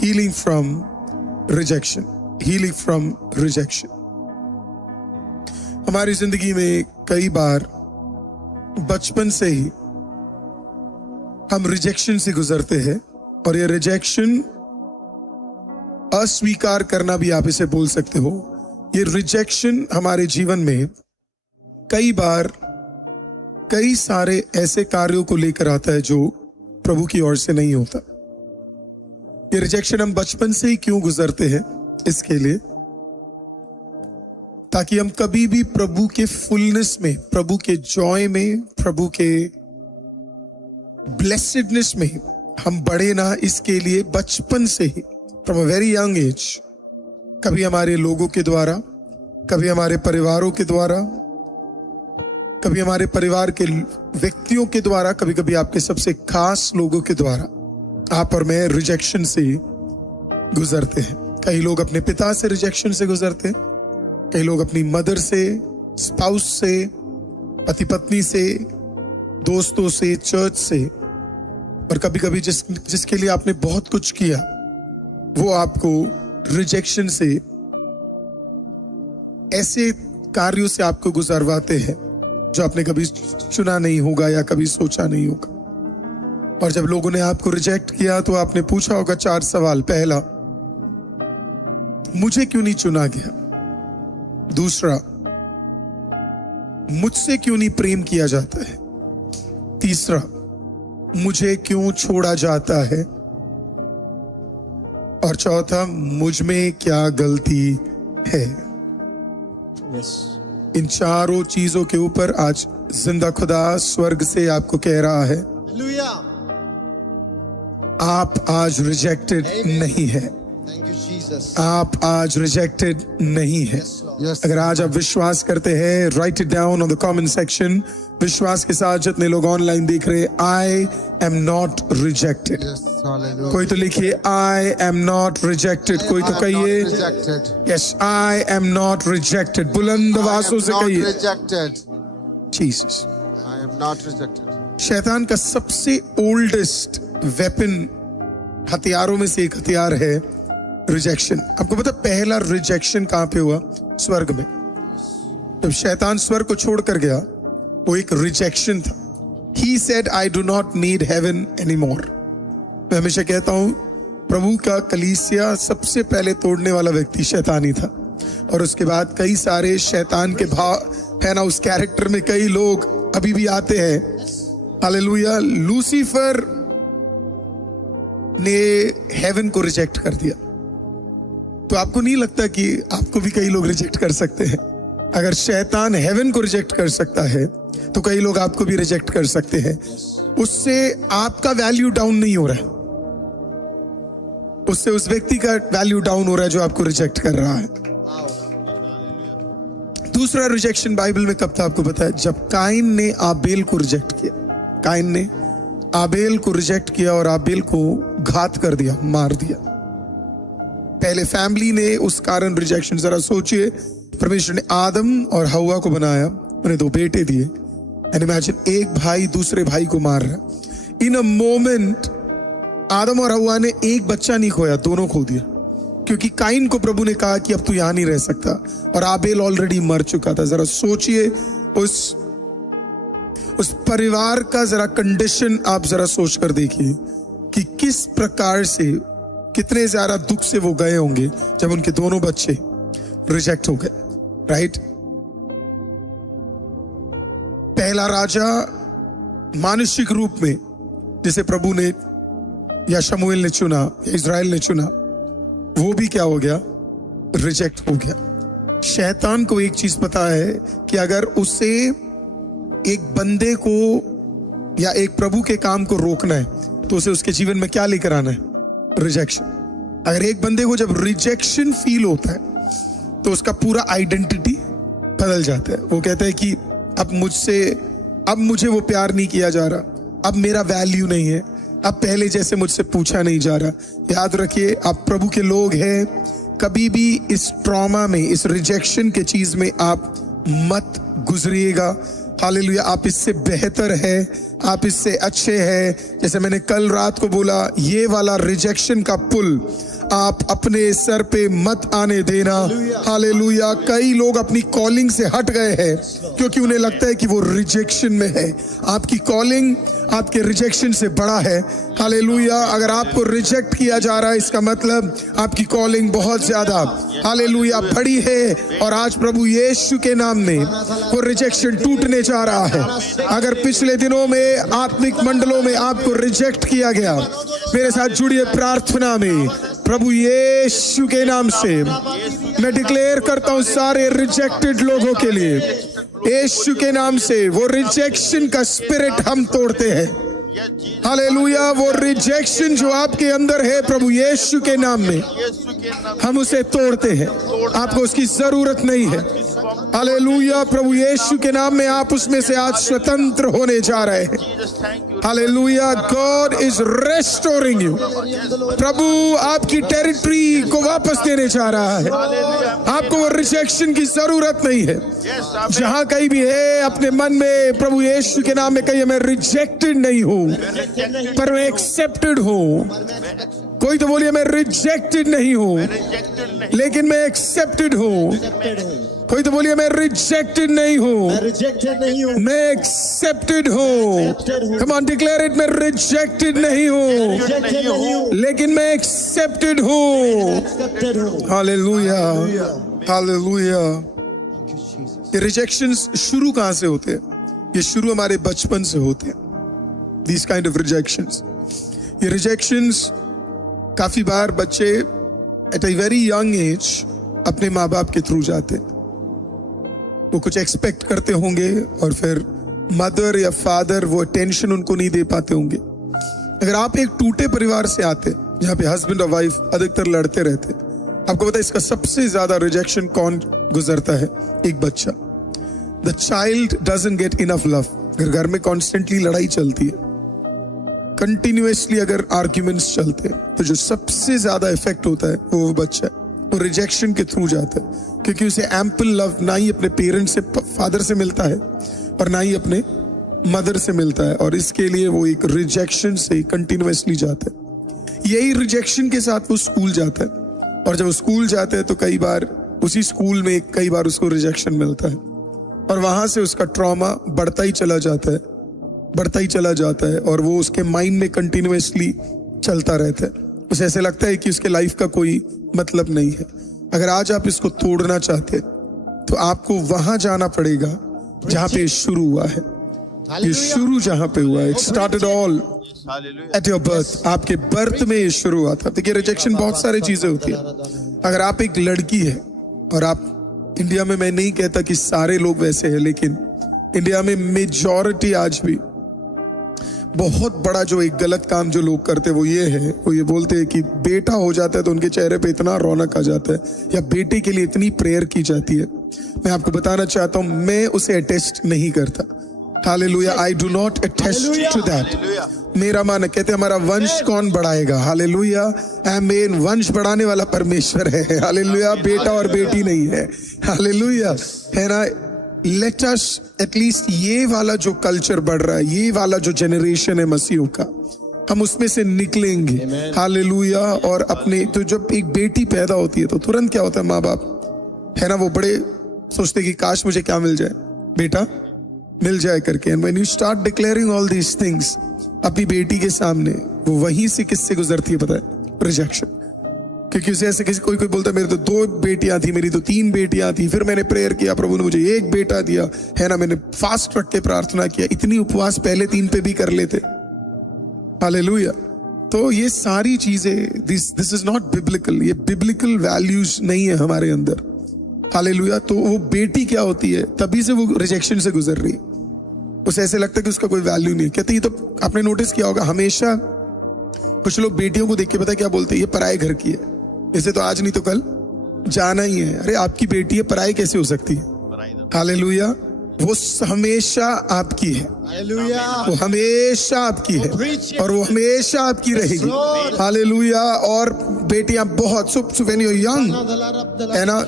healing from rejection. Healing from rejection. हमारी जिंदगी में कई बार बचपन से ही हम रिजेक्शन से गुजरते हैं, और ये रिजेक्शन अस्वीकार करना भी आप इसे बोल सकते हो। ये रिजेक्शन हमारे जीवन में कई बार कई सारे ऐसे कार्यों को लेकर आता है जो प्रभु की ओर से नहीं होता। ये रिजेक्शन हम बचपन से ही क्यों गुजरते हैं, इसके लिए ताकि हम कभी भी प्रभु के फुलनेस में, प्रभु के जॉय में, प्रभु के ब्लेसेडनेस में हम बढ़े ना, इसके लिए बचपन से ही from a very young age कभी हमारे लोगों के द्वारा, कभी हमारे परिवारों के द्वारा, कभी हमारे परिवार के व्यक्तियों के द्वारा, कभी कभी आपके सबसे खास लोगों के द्वारा आप और मैं रिजेक्शन से गुजरते हैं। कई लोग अपने पिता से रिजेक्शन से गुजरते हैं, कई लोग अपनी मदर से, स्पाउस से, पति पत्नी से, दोस्तों से, चर्च से, और कभी कभी जिसके लिए आपने बहुत कुछ किया वो आपको रिजेक्शन से, ऐसे कार्यों से आपको गुजरवाते हैं जो आपने कभी चुना नहीं होगा या कभी सोचा नहीं होगा। और जब लोगों ने आपको रिजेक्ट किया तो आपने पूछा होगा 4 सवाल। पहला, मुझे क्यों नहीं चुना गया? दूसरा, मुझसे क्यों नहीं प्रेम किया जाता है? तीसरा, मुझे क्यों छोड़ा जाता है? और चौथा, मुझ में क्या गलती है? इन चारों चीजों के ऊपर आज जिंदा खुदा स्वर्ग से आपको कह रहा है, आप आज रिजेक्टेड नहीं है। आप आज रिजेक्टेड नहीं है। अगर आज आप विश्वास करते हैं, right it down on the comment section. विश्वास के साथ जितने लोग ऑनलाइन देख रहे हैं, आई एम नॉट रिजेक्टेड। कोई तो लिखिए आई एम नॉट रिजेक्टेड। कोई तो कहिए yes, I am not rejected. बुलंद आवाज़ों से कहिए Jesus, I am not rejected. शैतान का सबसे ओल्डेस्ट वेपन, हथियारों में से एक हथियार है रिजेक्शन। आपको पता पहला रिजेक्शन कहां पे हुआ? स्वर्ग में। जब शैतान स्वर्ग को छोड़कर गया, वो एक रिजेक्शन था। He said, I do not need heaven anymore. मैं हमेशा कहता हूं, प्रभु का कलीसिया सबसे पहले तोड़ने वाला व्यक्ति शैतान ही था, और उसके बाद कई सारे शैतान के भाव है ना, उस कैरेक्टर में कई लोग अभी भी आते हैं। हालेलुया। लूसीफर ने हेवन को रिजेक्ट कर दिया, तो आपको नहीं लगता कि आपको भी कई लोग रिजेक्ट कर सकते हैं? अगर शैतान हेवन को रिजेक्ट कर सकता है तो कई लोग आपको भी रिजेक्ट कर सकते हैं। उससे आपका वैल्यू डाउन नहीं हो रहा है, उससे उस व्यक्ति का वैल्यू डाउन हो रहा है जो आपको रिजेक्ट कर रहा है। दूसरा रिजेक्शन बाइबल में कब था आपको पता है? जब काइन ने आबेल को रिजेक्ट किया। काइन ने आबेल को रिजेक्ट किया और आबेल को घात कर दिया, मार दिया। पहले फैमिली ने उस कारण रिजेक्शन। जरा सोचिए, परमेश्वर ने आदम और हवा को बनाया, उन्हें 2 बेटे दिए, एंड इमेजिन एक भाई दूसरे भाई को मार रहा है। इन अ मोमेंट आदम और हवा ने एक बच्चा नहीं खोया, दोनों खो दिया, क्योंकि काइन को प्रभु ने कहा कि अब तू यहां नहीं रह सकता, और आबेल ऑलरेडी मर चुका था। जरा सोचिए उस परिवार का जरा कंडीशन आप जरा सोच कर देखिए कि किस प्रकार से, कितने ज्यादा दुख से वो गए होंगे जब उनके दोनों बच्चे रिजेक्ट हो गए। राइट। पहला राजा मानुषिक रूप में जिसे प्रभु ने या शमूएल ने चुना, या इज़राइल ने चुना, वो भी क्या हो गया? रिजेक्ट हो गया। शैतान को एक चीज पता है कि अगर उसे एक बंदे को या एक प्रभु के काम को रोकना है तो उसे उसके जीवन में क्या लेकर आना है? रिजेक्शन। अगर एक बंदे को जब रिजेक्शन फील होता है तो उसका पूरा आइडेंटिटी बदल जाता है। वो कहता है कि अब मुझे वो प्यार नहीं किया जा रहा, अब मेरा वैल्यू नहीं है, अब पहले जैसे मुझसे पूछा नहीं जा रहा। याद रखिए, आप प्रभु के लोग हैं, कभी भी इस ट्रॉमा में, इस रिजेक्शन के चीज में आप मत गुजरिएगा। हालेलुया, आप इससे बेहतर है, आप इससे अच्छे हैं। जैसे मैंने कल रात को बोला, ये वाला रिजेक्शन का पुल आप अपने सर पे मत आने देना। हालेलुया, कई लोग अपनी कॉलिंग से हट गए हैं क्योंकि उन्हें लगता है कि वो रिजेक्शन में है। आपकी कॉलिंग आपके रिजेक्शन से बड़ा है। हालेलुया, अगर आपको रिजेक्ट किया जा रहा है, इसका मतलब आपकी कॉलिंग बहुत ज्यादा हालेलुया बड़ी है। और आज प्रभु यीशु के नाम में वो रिजेक्शन टूटने जा रहा है। अगर पिछले दिनों में आत्मिक मंडलों में आपको रिजेक्ट किया गया, मेरे साथ जुड़िए प्रार्थना में। प्रभु यीशु के नाम से मैं डिक्लेयर करता हूं सारे रिजेक्टेड लोगों के लिए, यीशु के नाम से वो रिजेक्शन का स्पिरिट हम तोड़ते हैं। हालेलुया, वो रिजेक्शन जो आपके अंदर है प्रभु यीशु के नाम में हम उसे तोड़ते हैं। आपको उसकी जरूरत नहीं है। हालेलुया, प्रभु यीशु के नाम में आप उसमें से आज स्वतंत्र होने जा रहे हैं। Hallelujah, God is restoring you. प्रभु आपकी टेरिटरी को वापस देने जा रहा है। आपको वो रिजेक्शन की जरूरत नहीं है। जहां कहीं भी है अपने मन में प्रभु यीशु के नाम में कहिए, मैं रिजेक्टेड नहीं हूं पर मैं एक्सेप्टेड हूं। कोई तो बोलिए, मैं रिजेक्टेड नहीं हूं लेकिन मैं एक्सेप्टेड हूं। कोई तो बोलिए, मैं रिजेक्टेड नहीं हूं, मैं एक्सेप्टेड हूं। कम ऑन, डिक्लेयर इट, मैं रिजेक्टेड नहीं हूं लेकिन मैं एक्सेप्टेड हूं। Hallelujah, hallelujah. ये रिजेक्शंस शुरू कहां से होते हैं? ये शुरू हमारे बचपन से होते हैं। These kind of rejections, ये rejections काफी बार बच्चे at a very young age अपने माँ बाप के थ्रू जाते हैं। वो कुछ एक्सपेक्ट करते होंगे और फिर मदर या फादर वो अटेंशन उनको नहीं दे पाते होंगे। अगर आप एक टूटे परिवार से आते जहाँ पे हस्बैंड और वाइफ अधिकतर लड़ते रहते, आपको पता है इसका सबसे ज्यादा रिजेक्शन कौन गुजरता है? एक बच्चा। The child doesn't get enough love. अगर घर में कॉन्स्टेंटली लड़ाई चलती है, कंटिन्यूअसली अगर आर्ग्यूमेंट्स चलते हैं, तो जो सबसे ज्यादा इफेक्ट होता है वो बच्चा है। वो रिजेक्शन के थ्रू जाता है क्योंकि उसे एम्पल लव ना ही अपने पेरेंट्स से, फादर से मिलता है और ना ही अपने मदर से मिलता है, और इसके लिए वो एक रिजेक्शन से कंटिन्यूअसली जाता है। यही रिजेक्शन के साथ वो स्कूल जाता है, और जब वो स्कूल जाता है तो कई बार उसी स्कूल में कई बार उसको रिजेक्शन मिलता है, और वहां से उसका ट्रॉमा बढ़ता ही चला जाता है, बढ़ता ही चला जाता है, और वो उसके माइंड में कंटिन्यूअसली चलता रहता है। उसे ऐसे लगता है कि उसके लाइफ का कोई मतलब नहीं है। अगर आज आप इसको तोड़ना चाहते तो आपको वहां जाना पड़ेगा जहां पे शुरू हुआ है। ये शुरू जहां पे हुआ है, it started all at your birth. आपके बर्थ में ये शुरू हुआ था। देखिए, रिजेक्शन बहुत सारी चीजें होती है। अगर आप एक लड़की है और आप इंडिया में, मैं नहीं कहता कि सारे लोग वैसे हैं, लेकिन इंडिया में मेजॉरिटी आज भी बहुत बड़ा जो एक गलत काम जो लोग करते हैं वो ये है, वो ये बोलते हैं कि बेटा हो जाता है तो उनके चेहरे पे इतना रौनक आ जाता है, या बेटे के लिए इतनी प्रेयर की जाती है। मैं आपको बताना चाहता हूं, मैं उसे अटेस्ट नहीं करता। Hallelujah, I do not attest to that. मेरा मान कहते हमारा वंश कौन बढ़ाएगा? हालेलुया, आमीन। वंश बढ़ाने वाला परमेश्वर है। हालेलुया, बेटा और बेटी नहीं है। हालेलुया, है ना। लेट अस एटलीस्ट ये वाला जो कल्चर बढ़ रहा है, ये वाला जो जनरेशन है मसीहों का, हम उसमें से निकलेंगे। हालेलुया। और अपने तो जब एक बेटी पैदा होती है तो तुरंत क्या होता है, माँ बाप है ना, वो बड़े सोचते कि काश मुझे क्या मिल जाए, बेटा मिल जाए करके। And when you start declaring all these things अपनी बेटी के सामने, वो वहीं से किससे गुजरती है पता है? रिजेक्शन। क्योंकि उसे ऐसे किसी कोई बोलता है मेरी तो 2 बेटियां थी, मेरी तो 3 बेटियां थी, फिर मैंने प्रेयर किया, प्रभु ने मुझे 1 बेटा दिया, है ना। मैंने फास्ट रख के प्रार्थना किया, इतनी उपवास पहले 3 पे भी कर लेते। हालेलुया। तो ये सारी चीजें, दिस इज नॉट बिब्लिकल। ये बिब्लिकल वैल्यूज नहीं है हमारे अंदर। हालेलुया। तो वो बेटी क्या होती है, तभी से वो रिजेक्शन से गुजर रही है। उसे ऐसे लगता है कि उसका कोई वैल्यू नहीं है। कहते ये तो आपने नोटिस किया होगा, हमेशा कुछ लोग बेटियों को देख के पता क्या बोलते हैं, ये पराये घर की है, इसे तो आज नहीं तो कल जाना ही है। अरे आपकी बेटी है, पराई कैसे हो सकती है? हालेलुया। वो हमेशा आपकी है। हालेलुया। वो हमेशा आपकी है और वो हमेशा आपकी रहेगी। हालेलुया। और बेटियां बहुत व्हेन यू यंग, है ना,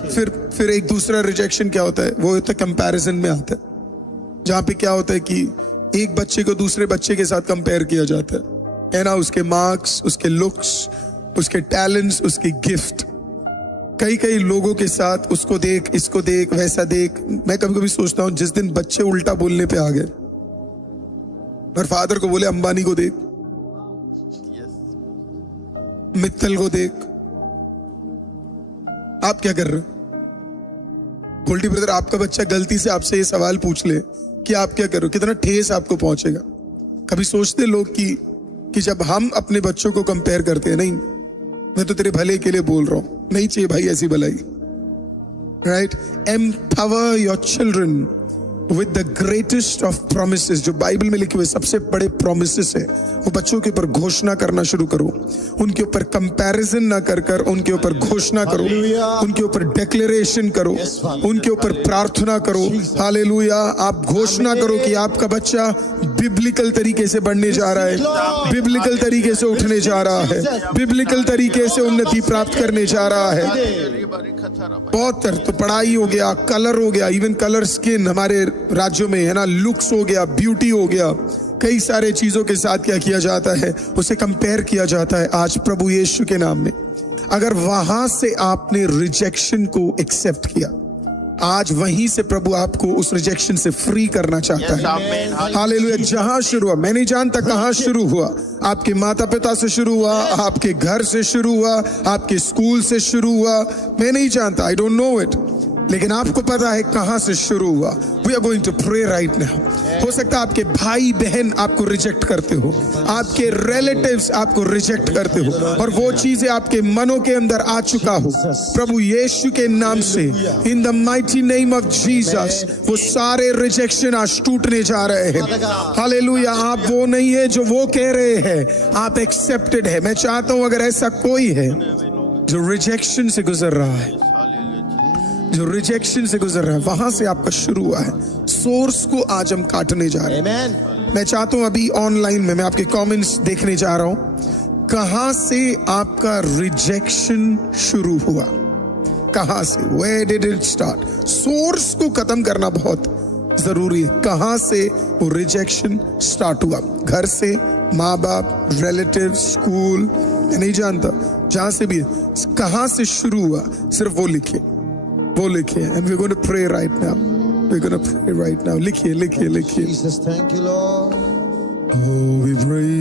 फिर एक दूसरा रिजेक्शन क्या होता है, वो होता है कंपैरिजन में आता है। जहां पे क्या होता है कि एक बच्चे को दूसरे बच्चे के साथ कंपेयर किया जाता है ना, उसके मार्क्स, उसके लुक्स, उसके टैलेंट्स, उसके गिफ्ट। कई कई लोगों के साथ उसको देख, इसको देख, वैसा देख। मैं कभी कभी सोचता हूं जिस दिन बच्चे उल्टा बोलने पे आ गए और फादर को बोले अंबानी को देख, मित्तल को देख, आप क्या कर रहे हो? गोल्डी ब्रदर, आपका बच्चा गलती से आपसे ये सवाल पूछ ले कि आप क्या कर रहे हो, कितना ठेस आपको पहुंचेगा। कभी सोचते लोग कि जब हम अपने बच्चों को कंपेयर करते हैं, नहीं मैं तो तेरे भले के लिए बोल रहा हूं, नहीं चाहिए भाई ऐसी भलाई, right? Empower your children with the greatest of promises. जो बाइबल में लिखे हुए सबसे बड़े प्रोमिसेस है, वो बच्चों के ऊपर घोषणा करना शुरू करो। उनके ऊपर कंपैरिजन ना कर उनके ऊपर घोषणा करो, उनके ऊपर डिक्लेरेशन करो, उनके ऊपर प्रार्थना करो। हालेलुया। आप घोषणा करो कि आपका बच्चा बिब्लिकल तरीके से बढ़ने जा रहा है, बिब्लिकल तरीके से उठने जा रहा है, बिब्लिकल तरीके से उन्नति प्राप्त करने जा रहा है। बहुत तो पढ़ाई हो गया, कलर हो गया, इवन कलर स्किन हमारे राज्यों में है ना, लुक्स हो गया, ब्यूटी हो गया, कई सारे चीजों के साथ क्या किया जाता है, उसे कंपेयर किया जाता है। आज प्रभु यीशु के नाम में अगर वहां से आपने रिजेक्शन को एक्सेप्ट किया, आज वहीं से प्रभु आपको उस रिजेक्शन से फ्री करना चाहता है। हालेलुया। जहां शुरू हुआ, मैं नहीं जानता कहां शुरू हुआ, आपके माता पिता से शुरू हुआ, आपके घर से शुरू हुआ, आपके स्कूल से शुरू हुआ, मैं नहीं जानता, आई डोंट नो इट, लेकिन आपको पता है कहां से शुरू हुआ। We are going to pray right now. हो सकता है आपके भाई बहन आपको रिजेक्ट करते हो, आपके रिलेटिव्स आपको रिजेक्ट करते हो, और वो चीजें आपके मनों के अंदर आ चुका हो। प्रभु यीशु के नाम से, इन the mighty name of Jesus, वो सारे रिजेक्शन आज टूटने जा रहे हैं। हालेलुया। आप वो नहीं है जो वो कह रहे हैं, आप एक्सेप्टेड है। मैं चाहता हूं अगर ऐसा कोई है जो रिजेक्शन से गुजर रहा है, जो रिजेक्शन से गुजर रहा है, वहां से आपका शुरू हुआ है, सोर्स को आज हम काटने जा रहे हैं। मैं चाहता हूं अभी ऑनलाइन में मैं आपके कमेंट्स देखने जा रहा हूं, कहां से आपका रिजेक्शन शुरू हुआ, कहां से, where did it start. Source को खत्म करना बहुत जरूरी है। कहां से वो रिजेक्शन स्टार्ट हुआ, घर से, माँ बाप, रिलेटिव, स्कूल, मैं नहीं जानता, जहां से भी कहां से शुरू हुआ, सिर्फ वो लिखिए, वो लिखिए। And we are going to pray right now, we are going to pray right now. लिखिए लिखिए लिखिए। Jesus, thank you, Lord. Oh, we pray.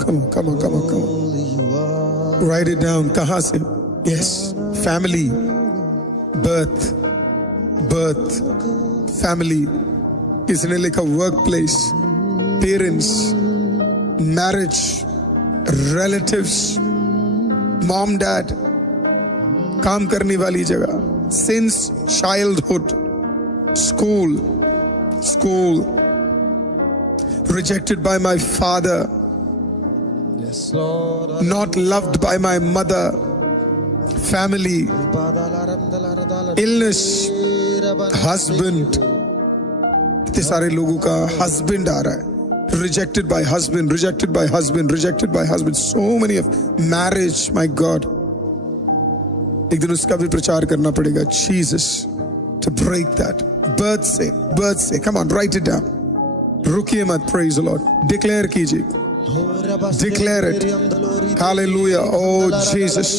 Come on, come on, come on, come on. Holy you are. Write it down. कहां से? Yes, family, birth, birth, family. किसने लिखा? workplace, parents, marriage, relatives, mom, dad, काम करने वाली जगह, since childhood, school, rejected by my father, Yes, Lord. not loved by my mother, family, illness, husband. इतने सारे लोगों का husband आ रहा है, rejected by husband, rejected by husband, rejected by husband, so many of marriage, my God. एक दिन उसका भी प्रचार करना पड़ेगा, Jesus, to break that. birth से, come on, write it down. रुकिए मत, praise the Lord. Declare कीजिए, declare it. Hallelujah. Oh Jesus,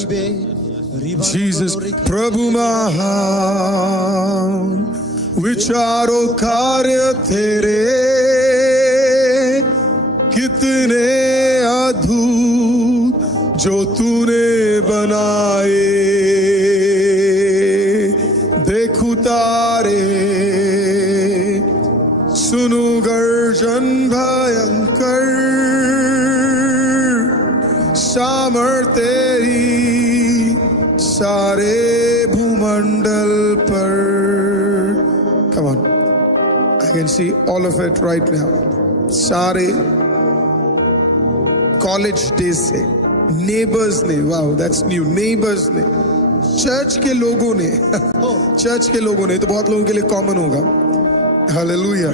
Jesus. प्रभु महान विचारों कार्य तेरे कितने अद्भुत जो तूने बनाए, देखूं तारे, सुनू गर्जन भयंकर, सामर्थ तेरी सारे भूमंडल पर। Come on, I can see all of it right now. सारे कॉलेज डेज से, नेबर्स ने, वाओ दैट्स न्यू, नेबर्स ने, चर्च के लोगों ने, चर्च के लोगों ने, तो बहुत लोगों के लिए कॉमन होगा। हालेलुया।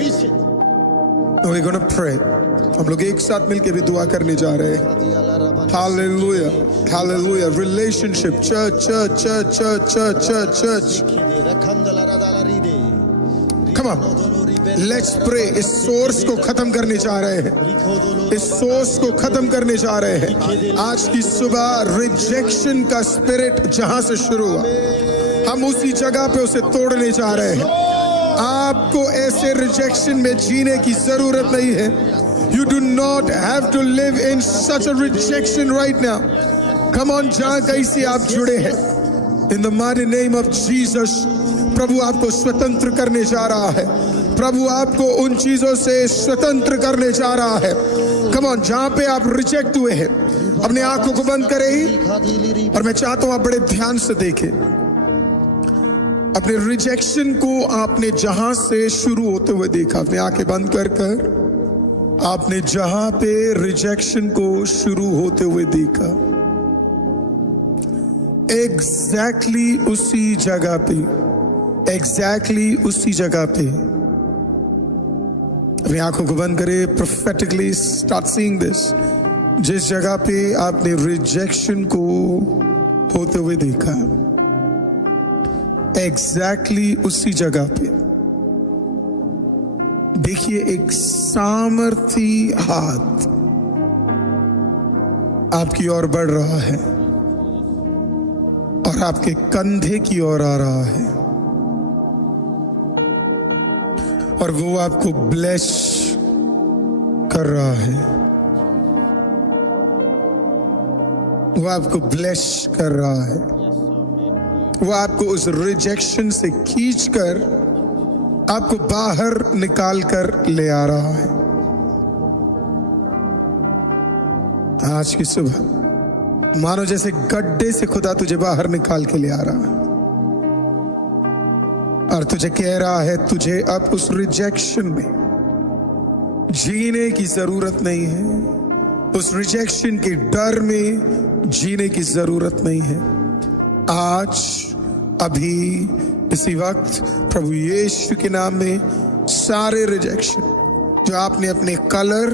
we're gonna pray. हम लोग एक साथ मिलकर भी दुआ करने जा रहे हैं। Hallelujah, hallelujah. Relationship, church, church, church, church, church, church, church. Come on, let's pray. इस सोर्स को खत्म करने जा रहे हैं, इस सोर्स को खत्म करने जा रहे हैं। आज की सुबह रिजेक्शन का स्पिरिट जहां से शुरू हुआ, हम उसी जगह पे उसे तोड़ने जा रहे हैं। आपको ऐसे रिजेक्शन में जीने की जरूरत नहीं है। You do not have to live in such a rejection right now. Come on, जहां कहीं से आप जुड़े हैं, in the mighty name of Jesus, प्रभु आपको स्वतंत्र करने जा रहा है। प्रभु आपको उन चीजों से स्वतंत्र करने जा रहा है। Come on, जहां पे आप रिजेक्ट हुए हैं, अपने आंखों को बंद करें और मैं चाहता हूं आप बड़े ध्यान से देखें। अपने रिजेक्शन को आपने जहां से शुरू होते हुए देखा, अपने आंखें बंद कर आपने जहां पे रिजेक्शन को शुरू होते हुए देखा, एग्जैक्टली उसी जगह पे, एग्जैक्टली उसी जगह पे अपनी आंखों को बंद करे, प्रोफेटिकली स्टार्ट सीइंग दिस। जिस जगह पे आपने रिजेक्शन को होते हुए देखा, एग्जैक्टली उसी जगह पे देखिए एक सामर्थी हाथ आपकी ओर बढ़ रहा है और आपके कंधे की ओर आ रहा है और वो आपको ब्लेस कर रहा है, वो आपको ब्लेस कर रहा है। वो आपको उस रिजेक्शन से खींचकर आपको बाहर निकाल कर ले आ रहा है। आज की सुबह मानो जैसे गड्ढे से खुदा तुझे बाहर निकाल के ले आ रहा है और तुझे कह रहा है तुझे अब उस रिजेक्शन में जीने की जरूरत नहीं है, उस रिजेक्शन के डर में जीने की जरूरत नहीं है। आज अभी इसी वक्त प्रभु यीशु के नाम में सारे रिजेक्शन जो आपने अपने कलर,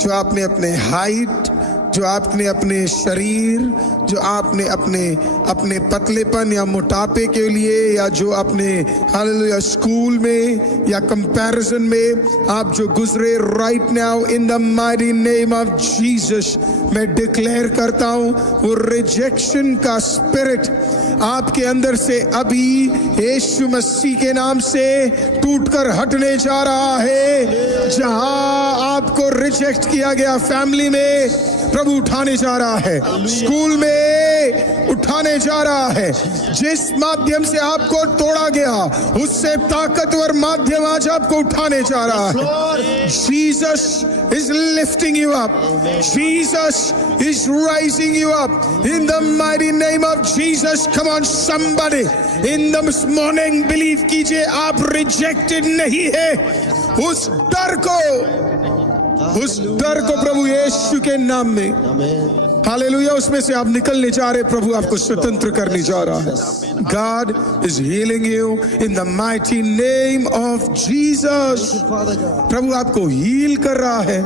जो आपने अपने हाइट, जो आपने अपने शरीर, जो आपने अपने पतलेपन या मोटापे के लिए, या जो अपने हालेलुया स्कूल में या कंपैरिजन में आप जो गुजरे right now, in the mighty name of Jesus मैं डिक्लेयर करता हूं वो रिजेक्शन का स्पिरिट आपके अंदर से अभी यीशु मसीह के नाम से टूटकर हटने जा रहा है। जहां आपको रिजेक्ट किया गया, फैमिली में प्रभु उठाने जा रहा है, स्कूल में उठाने जा रहा है। जिस माध्यम से आपको तोड़ा गया उससे ताकतवर माध्यम आज आपको उठाने जा रहा है। Jesus is lifting you up. Jesus is rising you up. In the mighty name of Jesus. Come on somebody. In this morning believe कीजिए आप rejected नहीं है। उस डर को प्रभु यीशु के नाम में, हालेलुया, उसमें से आप निकलने जा रहे, प्रभु आपको स्वतंत्र करने जा रहा है। God is healing you in the mighty name of Jesus. प्रभु आपको हील कर रहा है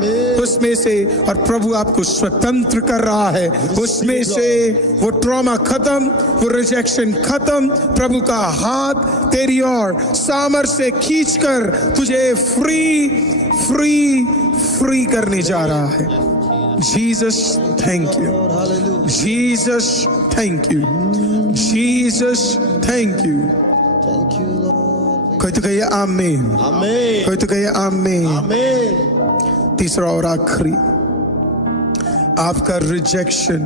उसमें से, और प्रभु आपको स्वतंत्र कर रहा है उसमें से। वो ट्रॉमा खत्म, वो रिजेक्शन खत्म। प्रभु का हाथ तेरी ओर सामर्थ्य से खींचकर तुझे फ्री करने जा रहा है। Jesus, thank you. Jesus, thank you. Jesus, thank you. Thank you, Lord. कोई तो कहिए आमीन, कोई तो कहिए आमीन। तीसरा और आखिरी, आपका रिजेक्शन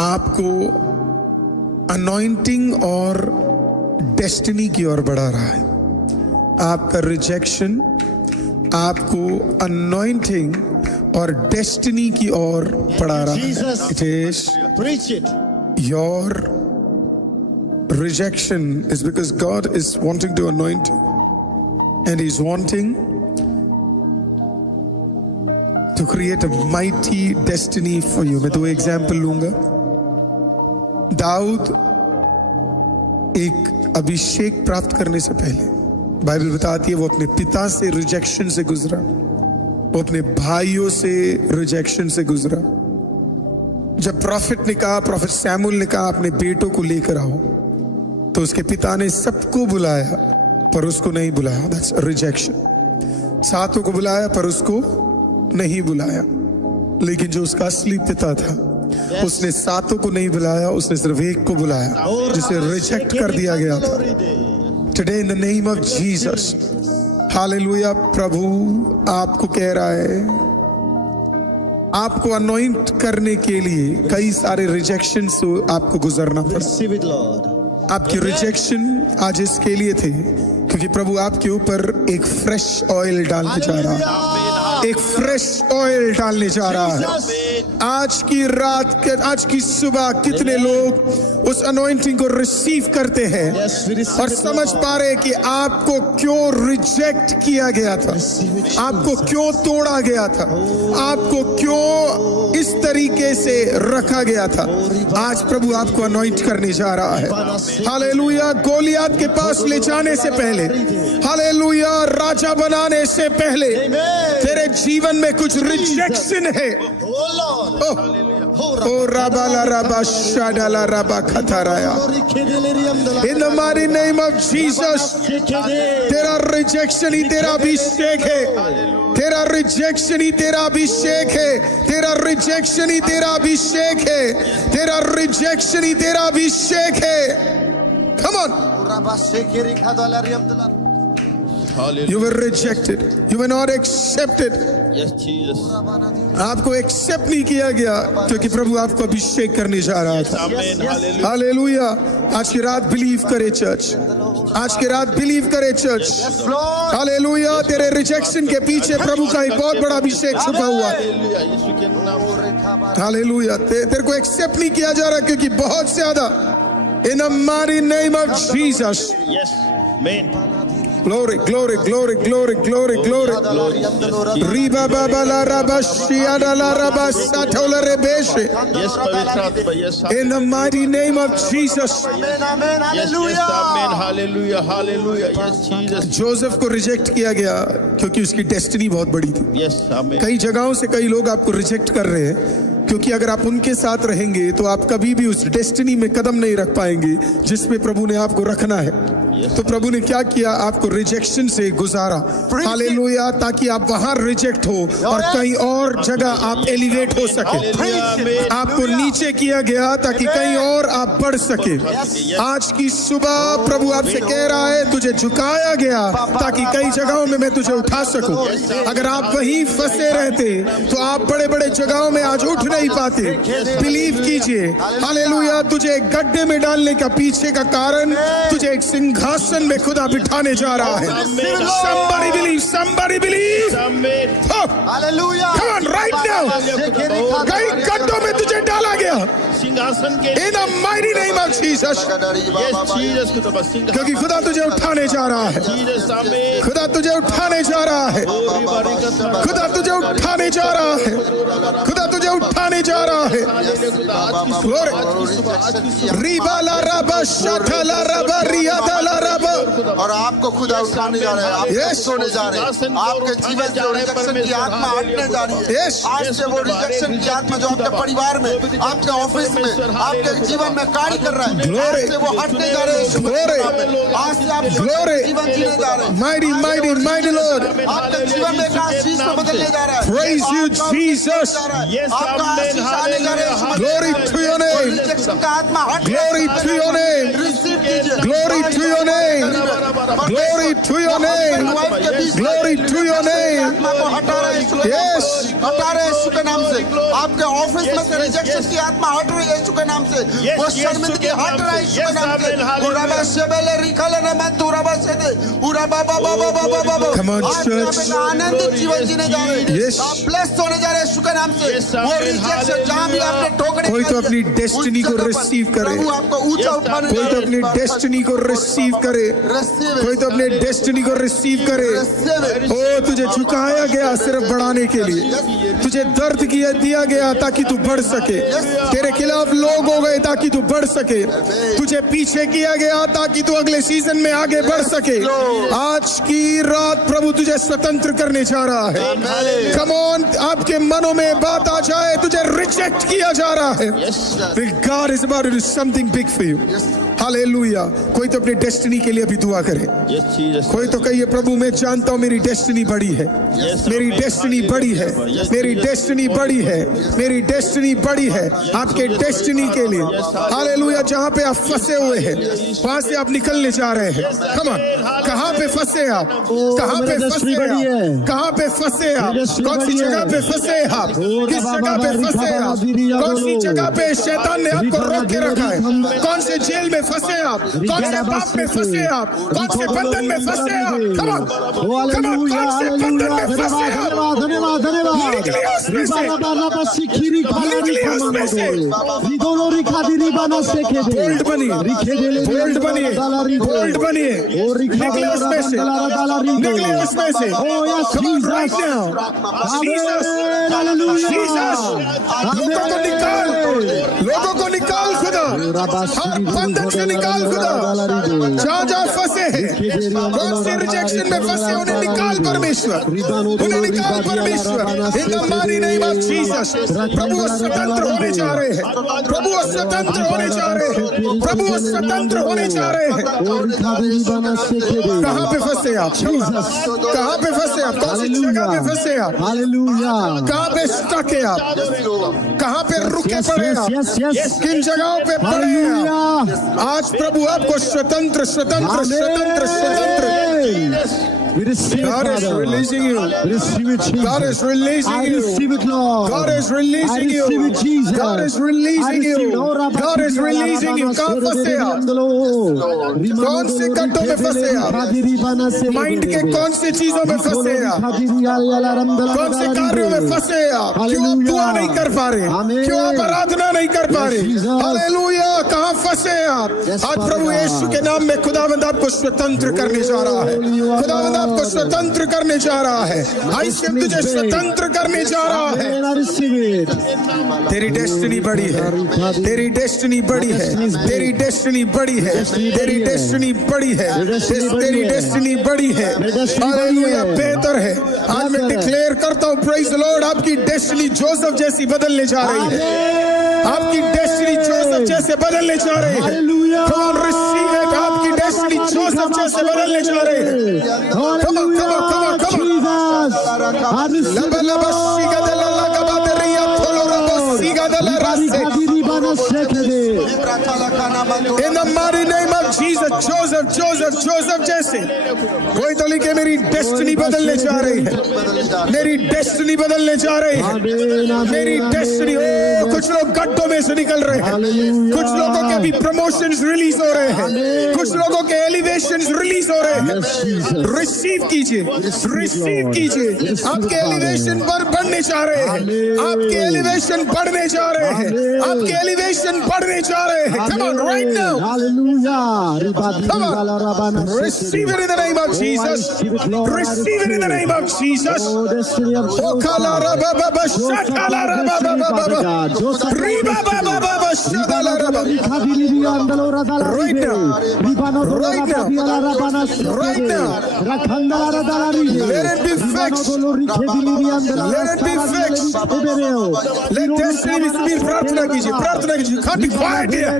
आपको अनॉइंटिंग और डेस्टिनी की ओर बढ़ा रहा है। आपका रिजेक्शन आपको अनॉइंटिंग और डेस्टिनी की ओर बढ़ा रहा है। It is your rejection is because God is wanting to anoint you and He's wanting to create a mighty destiny for you. मैं 2 एग्जाम्पल लूंगा। दाऊद एक अभिषेक प्राप्त करने से पहले, बाइबल बताती है, वो अपने पिता से रिजेक्शन से गुजरा, वो अपने भाइयों से रिजेक्शन से गुजरा। जब प्रॉफिट ने कहा, प्रॉफिट सैमुअल ने कहा अपने बेटों को लेकर आओ, तो उसके पिता ने सबको बुलाया पर उसको नहीं बुलाया। That's rejection. सातों को बुलाया पर उसको नहीं बुलाया। लेकिन जो उसका असली पिता था, उसने सातों को नहीं बुलाया, उसने सिर्फ एक को बुलाया जिसे रिजेक्ट कर दिया गया था। Today in the name of Jesus, hallelujah. प्रभु आपको कह रहा है, आपको अनॉइंट करने के लिए कई सारे रिजेक्शन से आपको गुजरना पड़ा। Receive it, Lord. आपकी रिजेक्शन आज इसके लिए थे क्योंकि प्रभु आपके ऊपर एक फ्रेश ऑयल डालने जा रहा है। एक फ्रेश ऑयल डालने जा रहा है। आज की रात, आज की सुबह कितने लोग उस अनॉइंटिंग को रिसीव करते हैं Yes, we receive और it, समझ Lord. पा रहे कि आपको क्यों रिजेक्ट किया गया था, Receive it, आपको Jesus. क्यों तोड़ा गया था, आपको क्यों इस तरीके से रखा गया था। आज प्रभु आपको अनॉइंट करने जा रहा है। हालेलुया। गोलियात के पास ले जाने से पहले, हालेलुया, राजा बनाने से पहले तेरे जीवन में कुछ रिजेक्शन है। Oh, Lord. ओ राबाला राबा शाडाला राबा खताराया। In the mighty name of Jesus, तेरा रिजेक्शन ही तेरा अभिषेक है। तेरा रिजेक्शन ही तेरा अभिषेक है। तेरा रिजेक्शन ही तेरा अभिषेक है। तेरा रिजेक्शन ही तेरा अभिषेक है। Come on. You were rejected. You were not accepted. Yes, Jesus. आपको एक्सेप्ट नहीं किया गया क्योंकि प्रभु आपको अभिषेक करने जा रहा था। Amen. Hallelujah. हालेलुया। आज की रात बिलीव करे चर्च, आज की रात बिलीव करे चर्च। हालेलुया। तेरे रिजेक्शन के पीछे प्रभु का एक बहुत बड़ा अभिषेक छुपा हुआ है। Hallelujah. यीशु के नाम में। हालेलुया। तेरे को एक्सेप्ट नहीं किया जा रहा क्योंकि बहुत ज्यादा। इन the mighty name of Jesus. Yes. Amen. Glory, glory, glory, glory, glory, glory. Riba baba la raba shiada la raba satola rebeshe. Yes, पवित्र आत्मा. Yes. In the mighty name of Jesus. Yes, yes. Amen. Hallelujah. Hallelujah. Yes, Jesus. Joseph को reject किया गया क्योंकि उसकी destiny बहुत बड़ी थी। Yes. Amen. कई जगहों से कई लोग आपको रिजेक्ट कर रहे हैं क्योंकि अगर आप उनके साथ रहेंगे तो आप कभी भी उस डेस्टिनी में कदम नहीं रख पाएंगे जिसमें प्रभु ने आपको रखना है। तो प्रभु ने क्या किया, आपको रिजेक्शन से गुजारा। हालेलुया। ताकि आप वहां रिजेक्ट हो और कहीं और जगह आप एलिवेट हो सके। Amen. आपको नीचे किया गया ताकि कहीं और आप बढ़ सके। आज की सुबह प्रभु आपसे कह रहा है, तुझे झुकाया गया ताकि कई जगहों में मैं तुझे उठा सकूं। अगर आप वहीं फंसे रहते तो आप बड़े बड़े जगहों में आज उठ नहीं पाते। बिलीव कीजिए। हालेलुया। तुझे एक गड्ढे में डालने का पीछे का कारण, तुझे एक सिंहासन में खुदा बिठाने जा रहा है। Somebody believe, somebody believe. Amen. Oh, Hallelujah. come on right now. कई गड्ढों में तुझे डाला गया। सिंहासन के In the mighty name of Jesus. Yes, Jesus को तो बस सिंहासन. क्योंकि खुदा तुझे उठाने जा रहा है। Jesus. Amen. खुदा तुझे उठाने जा रहा है। Glory, बरकत. खुदा तुझे उठाने जा रहा है। खुदा तुझे उठाने जा रहा है। Glory. रिबा ला रबा शठा ला रबा रियादा ला रबा। और आपको खुदा उठाने जा रहे हैं, आप Yes. सोने जा रहे हैं, आपके जीवन से रिजेक्शन की आत्मा हटने जा रही है। Yes. आज से वो रिजेक्शन की आत्मा जो आपके परिवार में, आपके ऑफिस में, आपके जीवन में कार्य कर रहा है, Glory. आज से वो हटने जा रहे हैं। Glory. आज से आप Glory. जीवन जीने जा रहे हैं। Mighty, mighty, mighty Lord. आपके जीवन में एक आशीष में बदलने जा रहा है। Praise you, आपका Jesus. Yes, आपका amen. आशीष आने जा रहे हैं। Glory to your name. Rejection का आत्मा हट Glory to your name. Receive कीजिए। Glory to your name. Glory to your name. Glory to your name. आत्मा को हटा रहे हैं यीशु के नाम Yes. से। हटा रहे हैं यीशु के नाम से। आपके ऑफिस में से रिजेक्शन की आत्मा हट रही है यीशु के नाम से। Yes, वो yes, शर्मिंदगी यीशु के हट नाम रहा है से। यीशु के Yes, नाम से। amen, hallelujah. उराबा शेबेले रिखले ने मत उराबा से दे उराबा बाबा बाबा बाबा बाबा। Come on, आज आप church. एक आनंदित जीवन जीने जा रहे हैं। Yes. आप ब्लेस्ड होने जा रहे हैं यीशु के नाम से। Yes, वो amen, रिजेक्शन जहां भी आपने ठोकरे कोई तो खाई है, अपनी destiny उस को जगह पर receive करे। प्रभु आपको ऊंचा Yes, उठाने कोई जा तो रहे अपनी हैं। डेस्टिनी को रिसीव करे। Receive it. कोई तो अपने डेस्टिनी को रिसीव करे। Receive it. ओ तुझे झुकाया गया सिर्फ बढ़ाने के लिए। तुझे दर्द दिया गया ताकि तू बढ़ सके। तेरे खिलाफ लोग हो गए ताकि तू बढ़ सके। तुझे पीछे किया गया ताकि तू अगले सीजन में आगे बढ़ सके। आज की रात प्रभु तुझे स्वतंत्र करने जा रहा है। कम ऑन, आपके मनों में बात आ जाए तुझे रिजेक्ट किया जा रहा है। God is about to do something big for you. Hallelujah. कोई तो अपनी डेस्टिनी के लिए भी दुआ करे। Yes, Jesus. कोई तो कहिए प्रभु मैं जानता हूं मेरी डेस्टिनी बड़ी है। मेरी डेस्टिनी बड़ी है। मेरी डेस्टिनी बड़ी है। मेरी डेस्टिनी बड़ी है आपके डेस्टिनी के लिए। हालेलुया। जहां पे आप फंसे हुए हैं वहां से आप निकलने जा रहे हैं। कम ऑन, कहां पे फंसे आप? कहां पे फंसे आप? कहां पे फंसे आप? कौन सी जगह पे फंसे आप? किस जगह पे फंसे आप? कौन सी जगह पे शैतान ने आपको रोक के रखा है? कौन से जेल में फंसे आप? कौन से पाप में फंसे आप? कौन से बंधन में फंसे आप? कम ऑन, कम ऑन, कौन से बंधन में फंसे आप? निकलिए उसमें से, निकलिए उसमें से। बोल्ड बनिए, बोल्ड बनिए, बोल्ड बनिए। निकलिए उसमें से, निकलिए उसमें से। Come on, right now. Jesus, Jesus, लोगों को निकाल, लोगों को निकाल खुदा, हर बंधन से निकाल खुदा। जहाँ जहाँ फंसे हैं, कौन से रिजेक्शन में फंसे उन्हें निकाल परमेश्वर, उन्हें निकाल परमेश्वर। In the mighty name of Jesus, प्रभु वो स्वतंत्र होने जा रहे हैं। प्रभु वो स्वतंत्र होने जा रहे हैं। प्रभु वो स्वतंत्र होने जा रहे हैं। कहाँ पे फंसे आप? कहाँ पे फंसे आप? कौन सी जगह पे फंसे आप? कहाँ पे स्टक है आप? कहाँ पे रुके पड़े आप? किन जगहों पे पड़े हैं आप? आज प्रभु आपको स्वतंत्र स्वतंत्र स्वतंत्र स्वतंत्र। God is releasing you. God is releasing you. God is releasing you. God is releasing you. God is releasing you. कहाँ फंसे आप? कौन से गड्ढों में फंसे आप? माइंड के कौन से चीजों में फंसे आप? कौन से कार्यों में फंसे आप? क्यों आप दुआ नहीं कर पा रहे? क्यों आप आराधना नहीं कर पा रहे? हालेलुया। कहाँ फंसे आप? आज प्रभु यीशु के नाम में खुदावंद आपको स्वतंत्र करने जा रहा है। खुदावंद आपको स्वतंत्र करने जा रहा है। ऐसे तुझे स्वतंत्र करने जा रहा है। तेरी डेस्टिनी बड़ी है। तेरी डेस्टिनी बड़ी है। तेरी डेस्टिनी बड़ी है। तेरी डेस्टिनी बड़ी है। तेरी डेस्टिनी बड़ी है। हालेलुया। बेहतर है। आज मैं डिक्लेयर करता हूँ, प्रेज द लॉर्ड, आपकी डेस्टिनी जोसेफ जैसी बदलने जा रही है। आपकी डेस्टिनी जोसेफ जैसे बदलने जा रही है। Come on, receive it. आपकी डेस्टिनी जोसेफ जैसे बदलने जा रही है। Come on, come on, come on, come on. लबा लबा सीगा दे ला ला गबा दे रिया थोलो रबा सीगा दे ला रास्ते। In the mighty name of Jesus, Joseph, Joseph, Joseph जैसे कोई तो लिखे मेरी डेस्टिनी बदलने जा रही है। मेरी डेस्टिनी बदलने जा रही है। मेरी डेस्टिनी। कुछ लोग गड्ढों में से निकल रहे हैं। कुछ लोगों के भी प्रमोशंस रिलीज हो रहे हैं। कुछ लोगों के एलिवेशंस रिलीज हो रहे हैं। रिसीव कीजिए, रिसीव कीजिए। आपके एलिवेशन पर बढ़ने जा रहे हैं। आपके एलिवेशन बढ़ने जा रहे हैं। आपके एलिवेशन बढ़ने जा रहे हैं। Come on, right now. Come on. Receive it in the name of Jesus. Receive it in the name of Jesus. Okala raba baba shakala raba baba baba. Riba baba baba shakala raba. Right now. Right now. Right now. Let it be fixed. Let it be fixed. Let destiny be प्रार्थना कीजिए, प्रार्थना कीजिए। Can't be quiet here.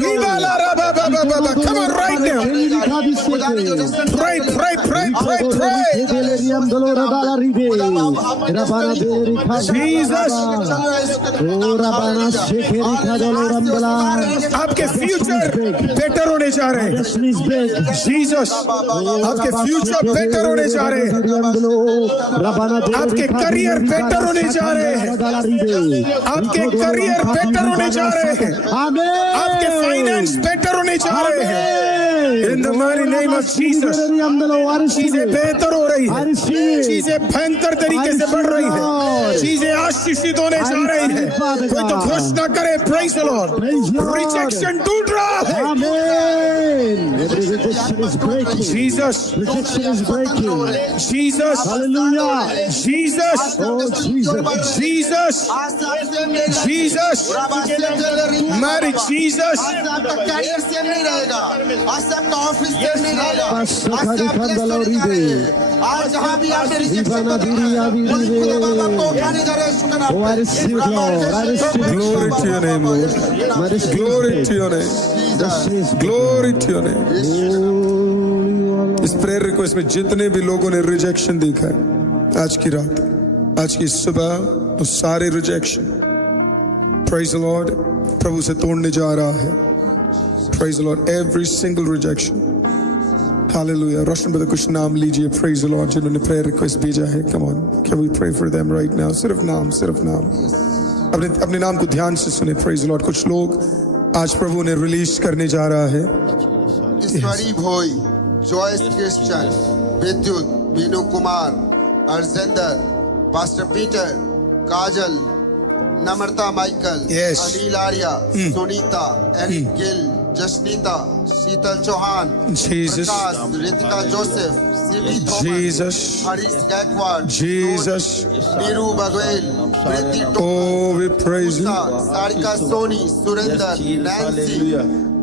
Viva la raba baba baba. Come on, right now. Pray, pray, pray, pray, pray. Jesus. आपके future better होने जा रहे हैं। Jesus, आपके फ्यूचर बेटर होने जा रहे हैं। आपके करियर बेटर होने जा रहे हैं। आपके करियर बेटर होने जा रहे हैं। आपके फाइनेंस बेटर होने जा रहे हैं। In the mighty name of Jesus, चीजें बेहतर हो रही है। चीजें भयंकर तरीके से बढ़ रही है। चीजें आशीषित होने जा रही है। कोई तो घोषणा करे, प्रेज द लॉर्ड। रिजेक्शन टूट रहा है। Amen. Every rejection is breaking. Jesus, Rejection is breaking. Jesus, Hallelujah. Jesus, Oh, Jesus. Jesus, Jesus, Mary Jesus, आज से आपका कैरियर सेम नहीं रहेगा, आज से आपका ऑफिस सेम नहीं रहेगा, आज से आप प्लेसमेंट नहीं करेंगे। आज जहाँ भी आपने रिजेक्शन को देखा है, वही खुदा बाप आपको उठाने जा रहे हैं। शुक्र Oh, I receive it, Lord. I receive it. Glory to your name, Lord. I receive Glory it. to your name. Jesus. Glory to your name. Oh, you are इस प्रेयर रिक्वेस्ट में जितने भी लोगों ने रिजेक्शन देखा है आज की रात, आज की सुबह, वो सारे रिजेक्शन प्रेज द लॉर्ड प्रभु से तोड़ने जा रहा है। Praise the lord, every single rejection. Hallelujah. Roshan brother कुछ नाम लीजिए, प्रेज द लॉर्ड, जिन्होंने प्रेयर रिक्वेस्ट भेजा है। Come on, can we pray for them right now? सिर्फ नाम, सिर्फ नाम, अपने अपने नाम को ध्यान से सुने। Praise the Lord. कुछ लोग आज प्रभु ने रिलीज करने जा रहा है। ईश्वरी भोई, Joyce Christian, Vidyut, Meenu Kumar, Arjender, pastor Peter, Kajal, Namrata Michael, Yes. Anil Arya, Sunita, Eric Gill, Jashnita, Sheetal Chauhan, Jesus. Prakash, Ritika Joseph, Sibi Jesus. Thomas, Harish Gaikwad, Jesus. Neeru Baghel, Preeti Oh, we praise you. Sarika Soni, Surendra, Nancy,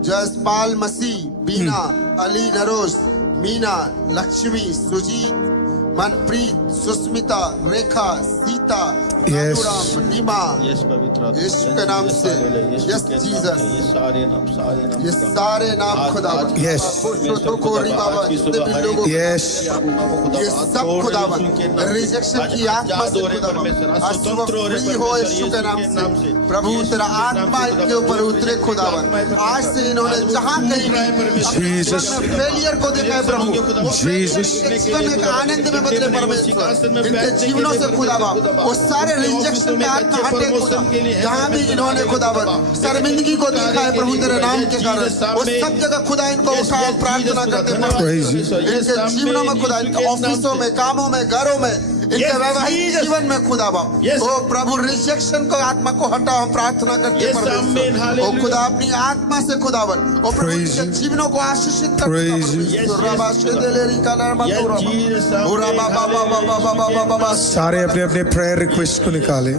Jaspal Masih, Beena, Ali Naroj, Meena, Lakshmi, Sujit, Manpreet, Susmita, Rekha, Sita, Yes. Ram, Reema, yes पवित्र आत्मा, यीशु के नाम से, यस जीसस, ये सारे नाम ये सारे नाम खुदावन, Yes. पुरुषों को रिबावन, जितने भी लोगों को Yes. ये सब खुदावन, रिजेक्शन की आत्मा से खुदावन, आज सुबह फ्री हो यीशु के नाम से। प्रभु तेरा आत्मा इनके ऊपर उतरे खुदावन। आज से इन्होंने जहाँ कहीं Jesus. फेलियर को देखा है प्रभु, Jesus. इनके जीवन में एक आनंद में बदले परमेश्वर, इनके जीवनों से खुदावन वो सारे रिजेक्शन में आत्मा हटे खुदा। जहाँ भी इन्होंने खुदावन शर्मिंदगी को देखा है प्रभु तेरे नाम के कारण, वो सब जगह खुदा इनको उठा प्रार्थना करते Praise you. इनके जीवनों में खुदा, इनके ऑफिसों में, कामों में, घरों में, इनके वैवाहिक जीवन में खुदा बाप, ओ प्रभु रिजेक्शन को आत्मा को हटा, हम प्रार्थना करते हैं परमेश्वर। ओ खुदा अपनी आत्मा से खुदावन, ओ प्रभु Praise इनके you. जीवनों को आशीषित करते Praise you. हैं। रबा शेदेलेरी का नाम तुरा ओ रबा बाबा बाबा बाबा बाबा बाबा। सारे अपने अपने प्रेयर रिक्वेस्ट को निकालें।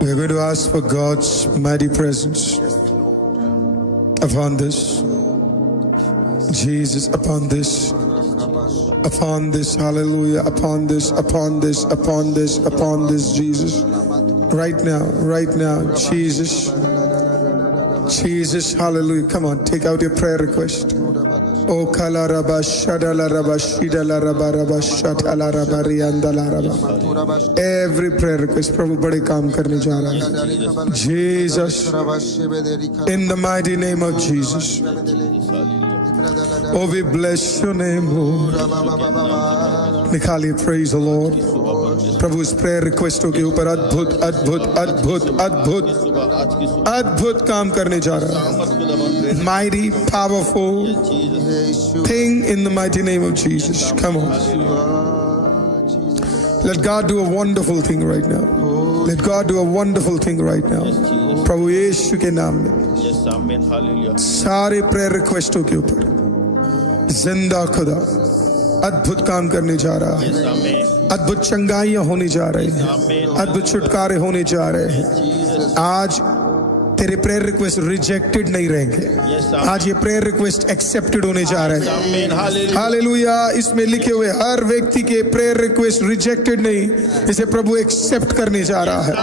We are going to ask for God's mighty presence upon this. Jesus, upon this. Upon this, hallelujah, upon this, upon this, upon this, upon this, Jesus. Right now, Jesus. Jesus, hallelujah. Come on, take out your prayer request. Oh, kala raba shadala raba shidala raba raba shatala raba riandala raba. Every prayer request, प्रभु बड़े काम करने जा रहा है. Jesus, in the mighty name of Jesus. Oh, we bless your name, Lord. निकालिए, praise the Lord. प्रभु इस prayer रिक्वेस्टों के ऊपर अद्भुत अद्भुत अद्भुत अद्भुत अद्भुत काम करने जा रहा है. Mighty, powerful thing in the mighty name of Jesus. Come on. Let God do a wonderful thing right now. Let God do a wonderful thing right now. प्रभु यीशु के नाम में Yes, amen, hallelujah. सारे प्रेयर रिक्वेस्टों के ऊपर जिंदा खुदा अद्भुत काम करने जा रहा है. Yes, amen. अद्भुत चंगाइयां होने जा रही हैं, अद्भुत छुटकारे होने जा रहे हैं. आज तेरे प्रेयर रिक्वेस्ट रिजेक्टेड नहीं रहेंगे. आज ये प्रेयर रिक्वेस्ट एक्सेप्टेड होने जा रहे हैं. Amen, hallelujah. हालेलुया. इसमें लिखे हुए हर व्यक्ति के प्रेयर रिक्वेस्ट रिजेक्टेड नहीं, इसे प्रभु एक्सेप्ट करने जा रहा है,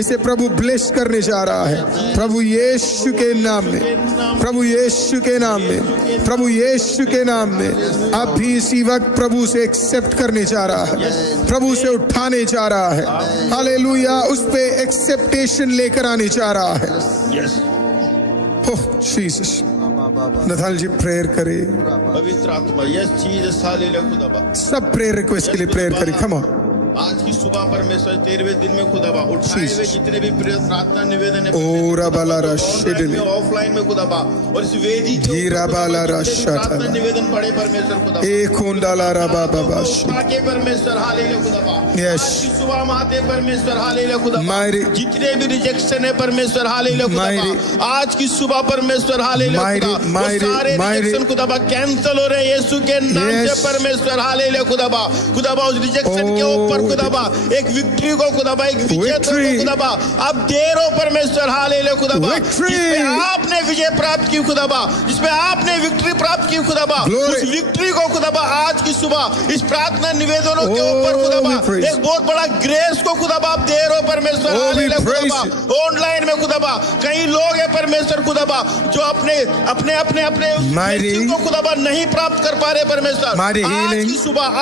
इसे प्रभु ब्लेस करने जा रहा है. प्रभु यीशु के नाम में, प्रभु यीशु के नाम में, प्रभु यीशु के नाम में अब भी इसी वक्त प्रभु से एक्सेप्ट करने जा रहा है, प्रभु से उठाने जा रहा है. हालेलुया. उस पे एक्सेप्टेशन लेकर आने जा रहा है. Yes. ओह जीसस. नथाल जी प्रेयर करे. पवित्र आत्मा. Yes, Jesus, hallelujah, खुदा. सब प्रेयर रिक्वेस्ट के लिए प्रेयर करें. Come on. आज की सुबह परमेश्वर 13वें दिन में खुदाबा उठाए हुए Jesus. जितने भी प्रार्थना निवेदन है ओ रबाला ऑनलाइन रशिदले में ऑफलाइन में खुदाबा और इस वेदी के धीरा ऊपर बाला खुदाबा जितने भी रशाता प्रार्थना निवेदन पड़े परमेश्वर खुदाबा ए खोंडाला रबा बाबा उठा के परमेश्वर हालेलुया खुदाबा Yes. आज की सुबह माते परमेश्वर हालेलुया खुदाबा Mighty. जितने भी रिजेक्शन है परमेश्वर हालेलुया Mighty. खुदाबा आज की सुबह परमेश्वर हालेलुया Mighty, खुदा वो mighty, सारे mighty. रिजेक्शन खुदाबा कैंसिल हो रहे हैं यीशु के नाम Yes. से परमेश्वर हालेलुया खुदाबा खुदाबा उस रिजेक्शन के Oh, ऊपर खुदाबा एक विक्ट्री को खुदाबा एक विजय Victory. को खुदाबा अब देर हो परमेश्वर हालेलुया खुदाबा Victory. जिसमें आपने विजय प्राप्त की खुदाबा जिसमें आपने विक्ट्री प्राप्त की खुदाबा Glory. उस विक्ट्री को खुदाबा आज की सुबह इस प्रार्थना निवेदनों के Oh, ऊपर खुदाबा we praise एक बहुत बड़ा ग्रेस को खुदाबा आप दे रहे हो परमेश्वर Oh, we हालेलुया praise खुदाबा ऑनलाइन में खुदाबा कई लोग हैं परमेश्वर खुदाबा जो अपने अपने अपने अपने उस Mighty. blessing को खुदाबा नहीं प्राप्त कर पा रहे परमेश्वर Mighty healing.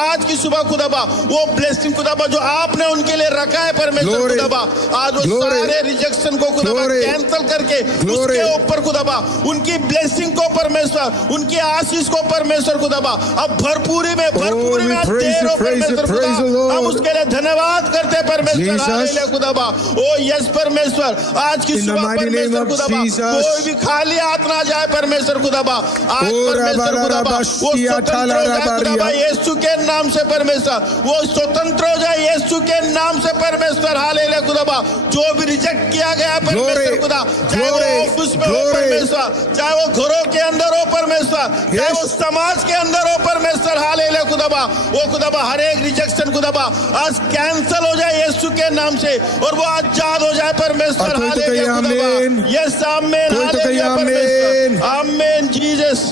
आज की सुबह खुदाबा वो ब्लेसिंग खुदाबा जो आपने उनके लिए रखा है परमेश्वर Glory. खुदाबा आज वो Glory. सारे रिजेक्शन को खुदाबा Glory. कैंसिल करके Glory. उसके ऊपर खुदाबा उनकी ब्लेसिंग को परमेश्वर उनकी आशीष को परमेश्वर खुदाबा अब भरपूरी में भरपूरी we में आप praise दे you, रहे हो praise you, परमेश्वर praise खुदा the Lord. हम उसके लिए धन्यवाद करते हैं परमेश्वर Jesus. हालेलुया खुदाबा ओ यस परमेश्वर आज की In the सुबह mighty name परमेश्वर of खुदाबा Jesus. कोई भी खाली हाथ ना जाए परमेश्वर खुदाबा आज ओ परमेश्वर रबा खुदाबा रबा वो शिया स्वतंत्र ठाला हो जाए रबा खुदाबा रिया। यीशु के नाम से परमेश्वर वो स्वतंत्र हो जाए यीशु के नाम से परमेश्वर हालेलुया खुदाबा जो भी रिजेक्ट किया गया है परमेश्वर Glory. खुदा चाहे वो Glory. ऑफिस में हो Glory. परमेश्वर चाहे वो घरों के अंदर हो परमेश्वर चाहे Yes. वो समाज के अंदर हो परमेश्वर हालेलुया खुदाबा वो खुदाबा हर एक रिजेक्शन खुदाबा आज कैंसिल हो जाए यीशु के नाम से और वो आजाद हो जाए परमेश्वर और कोई तो हालेलुया कहिए खुदाबा आमीन। यस आमीन कोई तो कहिए हालेलुया आमीन। परमेश्वर आमीन जीसस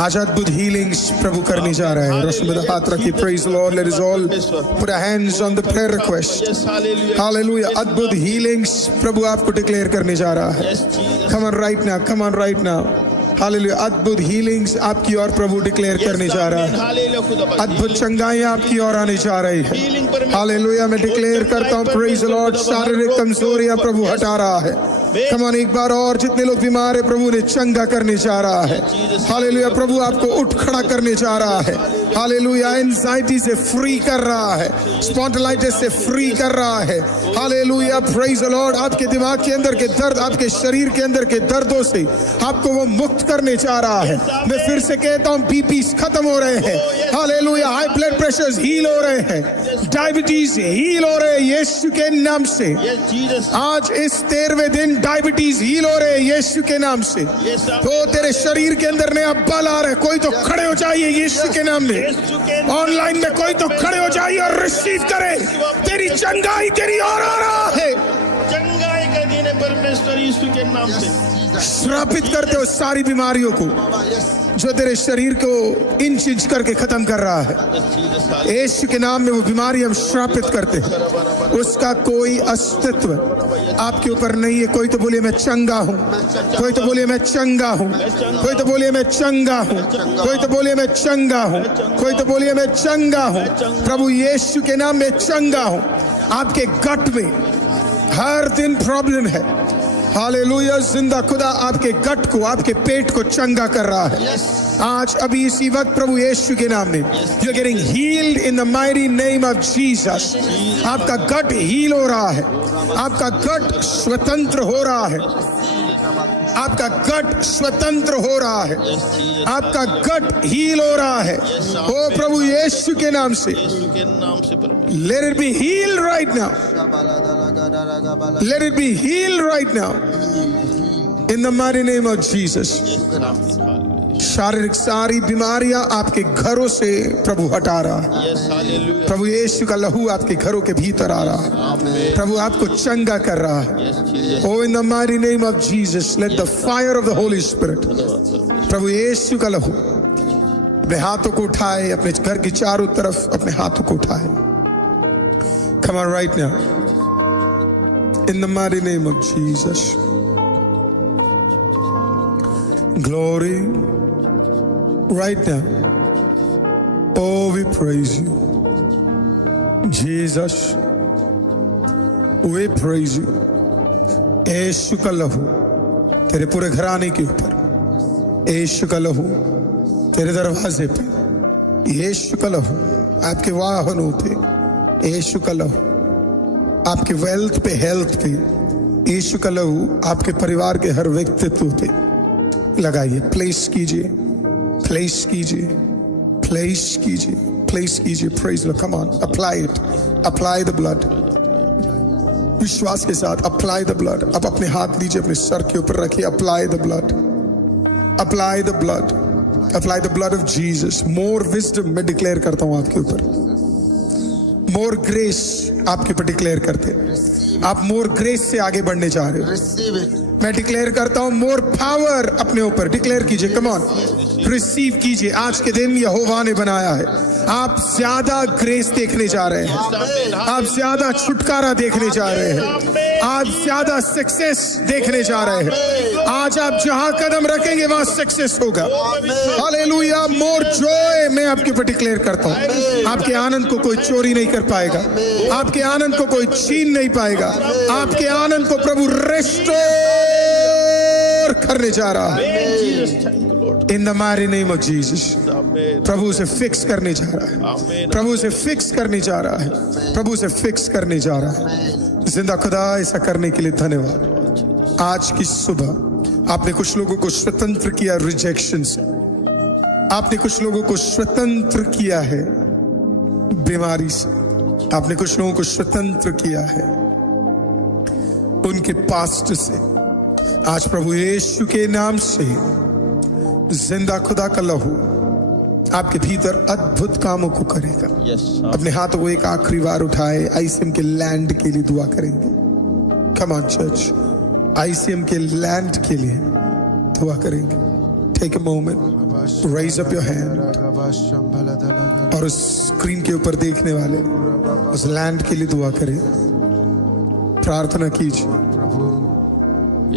आज अद्भुत हीलिंग्स प्रभु करने जा रहे हैं रस्म में हाथ रखिए praise lord let us all put our hands on the prayer request yes hallelujah hallelujah अद्भुत हीलिंग्स प्रभु आपको डिक्लेयर करने जा रहा है yes Jesus come on right now hallelujah अद्भुत हीलिंग्स आपकी ओर प्रभु डिक्लेयर करने जा रहा है हालेलुया खुदाबा अद्भुत चंगाइयां आपकी ओर आने जा रही है हीलिंग परमेश्वर हालेलुया मैं डिक्लेयर करता हूं प्रेज लॉर्ड शारीरिक कमजोरियां प्रभु हटा रहा है कम ऑन एक बार और जितने लोग बीमार है प्रभु ने चंगा करने जा रहा है हालेलुया प्रभु आपको उठ खड़ा करने जा रहा है हालेलुया एंजाइटी से फ्री कर रहा है स्पॉन्डिलाइटिस से फ्री कर रहा है हालेलुया प्रेज द लॉर्ड आपके दिमाग के अंदर के दर्द आपके शरीर के अंदर के दर्दों से आपको वो मुक्त करने जा रहा है मैं फिर से कहता हूं बीपी खत्म हो रहे हैं hallelujah high blood pressure heal हो रहे हैं डायबिटीज हील हो रहे हैं यीशु के नाम से यस जीसस आज इस 13वें दिन डायबिटीज हील हो रहे हैं यीशु के नाम से तो तेरे शरीर के अंदर नया बल आ रहा है कोई तो खड़े हो जाइए यीशु के नाम में ऑनलाइन में कोई तो खड़े हो जाइए और रिसीव करे तेरी चंगाई तेरी ओर आ रहा है चंगाई का दिन है परमेश्वर यीशु के नाम से श्रापित करते हो सारी बीमारियों को जो तेरे शरीर को इंच इंच करके खत्म कर रहा है यीशु के नाम में वो बीमारी हम श्रापित करते हैं उसका कोई अस्तित्व आपके ऊपर नहीं है कोई तो बोलिए मैं चंगा हूं कोई तो बोलिए मैं चंगा हूं कोई तो बोलिए मैं चंगा हूं कोई तो बोलिए मैं चंगा हूं कोई तो बोलिए मैं चंगा हूं प्रभु यीशु के नाम में चंगा हूं आपके गट में हर दिन प्रॉब्लम है हालेलुया जिंदा खुदा आपके गट को आपके पेट को चंगा कर रहा है आज अभी इसी वक्त प्रभु यीशु के नाम में you are getting healed in the mighty name of Jesus आपका गट हील हो रहा है आपका गट स्वतंत्र हो रहा है आपका गट स्वतंत्र हो रहा है आपका गट हील हो रहा है ओ प्रभु यीशु के नाम से यीशु के नाम से परमेश्वर let it be healed right now let it be healed right now in the mighty name of Jesus शारीरिक सारी बीमारियां आपके घरों से प्रभु हटा रहा है यस हालेलुया प्रभु यीशु का लहू आपके घरों के भीतर आ रहा है प्रभु आपको चंगा कर रहा है yes Jesus Oh, in the mighty name of Jesus, let the fire of the Holy Spirit, प्रभु यीशु का लहू अपने हाथों को उठाए अपने घर की चारों तरफ अपने हाथों को उठाए Come on right now. In the mighty name of Jesus. Glory right now. Oh, we praise you. Jesus, we praise you. यीशु का लहू तेरे पूरे घराने के ऊपर यीशु का लहू तेरे दरवाजे पे यीशु का लहू आपके वाहनों पे यीशु का लहू आपके वेल्थ पे, हेल्थ पे, यीशु का लहू आपके परिवार के हर व्यक्तित्व पे लगाइए। प्लेस कीजिए, प्लेस कीजिए, प्लेस कीजिए, प्लेस कीजिए। Praise the, come on, apply it, apply the blood. विश्वास के साथ अप्लाई द ब्लड। अब अपने हाथ लीजिए, अपने सर के ऊपर रखिए। Apply the blood, apply the blood, apply the blood of Jesus. More wisdom मैं डिक्लेयर करता हूं आपके ऊपर, मोर ग्रेस आपके ऊपर डिक्लेयर करते हैं। आप मोर ग्रेस से आगे बढ़ने जा रहे हो। Receive it. मैं डिक्लेयर करता हूं मोर पावर अपने ऊपर। डिक्लेयर कीजिए, कम ऑन, रिसीव कीजिए। आज के दिन यहोवा ने बनाया है। आप ज्यादा ग्रेस देखने जा रहे हैं, आप ज्यादा छुटकारा देखने जा रहे हैं, आप ज्यादा सक्सेस देखने जा रहे हैं। आज आप जहां कदम रखेंगे वहां सक्सेस होगा। हालेलुया। मोर जॉय मैं आपके ऊपर डिक्लेयर करता हूं। आपके आनंद को कोई चोरी नहीं कर पाएगा, आपके आनंद को कोई छीन नहीं पाएगा। आपके आनंद को प्रभु रेस्टोर करने जा रहा है। In the mighty name of Jesus. प्रभु से फिक्स करने जा रहा है, प्रभु से फिक्स करने जा रहा है, प्रभु से फिक्स करने जा रहा है। जिंदा खुदा, ऐसा करने के लिए धन्यवाद। आज की सुबह आपने कुछ लोगों को स्वतंत्र किया रिजेक्शन से, आपने कुछ लोगों को स्वतंत्र किया है बीमारी से, आपने कुछ लोगों को स्वतंत्र किया है उनके पास्ट से। आज प्रभु यीशु के नाम से जिंदा खुदा का लहू आपके भीतर अद्भुत कामों को करेगा। अपने हाथों को एक आखिरी बार उठाए, आईसीएम के लैंड के लिए दुआ करेंगे। कम ऑन चर्च, आईसीएम के लैंड के लिए दुआ करेंगे। Take a moment, raise up your hand और उस स्क्रीन के ऊपर देखने वाले उस लैंड के लिए दुआ करें। प्रार्थना कीजिए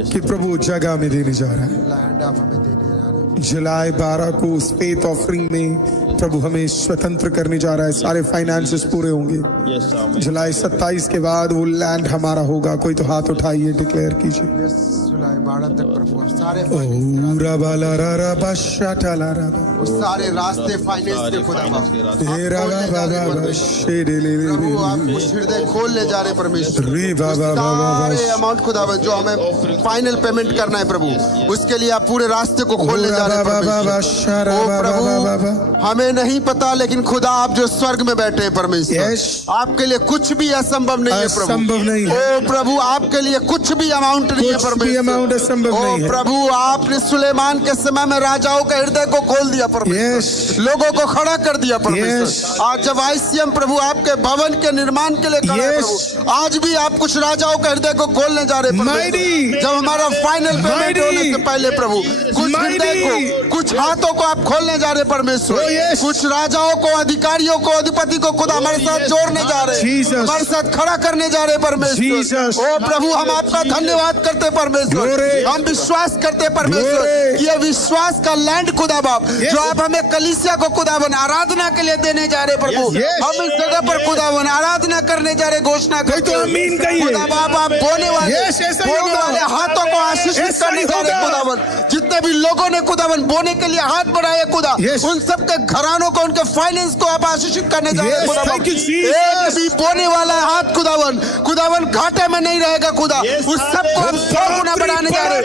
कि प्रभु जगह में देने जा रहा है। जुलाई 12 को उस फेथ ऑफरिंग में प्रभु हमें स्वतंत्र करने जा रहा है। सारे फाइनेंसेस पूरे होंगे। जुलाई 27 के बाद वो लैंड हमारा होगा। कोई तो हाथ उठाइए, डिक्लेयर कीजिए। जुलाई 12 तक प्रभु सारे सारे रास्ते फाइनेंस के खुदा प्रभु आप कुछ हृदय खोलने जा रहे परमेश्वर। सारे अमाउंट खुदा जो हमें फाइनल पेमेंट करना है प्रभु, उसके लिए आप पूरे रास्ते को खोलने जा रहे हैं। ओ प्रभु, हमें नहीं पता, लेकिन खुदा आप जो स्वर्ग में बैठे हैं परमेश्वर, आपके लिए कुछ भी असंभव नहीं है प्रभु। असंभव नहीं है। ओ प्रभु, आपके लिए कुछ भी अमाउंट नहीं है परमेश्वर। असंभव नहीं है। प्रभु, आपने सुलेमान के समय में राजाओं के हृदय को खोल दिया परमेश्वर, लोगों को खड़ा कर दिया परमेश्वर। आज जब आईसीएम प्रभु आपके भवन के निर्माण के लिए खड़ा है प्रभु, आज भी आप कुछ राजाओं के हृदय को खोलने जा रहे हैं। जब हमारा फाइनल पेमेंट होने से पहले प्रभु कुछ हृदय को, कुछ हाथों को आप खोलने जा रहे परमेश्वर। कुछ राजाओं को, अधिकारियों को, अधिपति को खुदा हमारे साथ जोड़ने जा रहे, हमारे साथ खड़ा करने जा रहे परमेश्वर। ओ प्रभु, हम आपका धन्यवाद करते परमेश्वर। हम विश्वास करते परमेश्वर, ये विश्वास का लैंड खुदा बाप जो आप हमें कलीसिया को खुदावन आराधना के लिए देने जा रहे प्रभु, हम इस जगह पर खुदावन आराधना करने जा रहे, घोषणा करते खुदा बाप आप बोने वाले हाथों को आशीषित करने जा रहे खुदावन। जितने भी लोगों ने खुदावन बोने के लिए हाथ बढ़ाए खुदा, उन सबके घरानों को, उनके फाइनेंस को आप आशीषित करने जा रहे खुदा। एक भी बोने वाला हाथ खुदावन घाटे में नहीं रहेगा खुदा, उस सबको हम 100 गुना बढ़ाने जा रहे,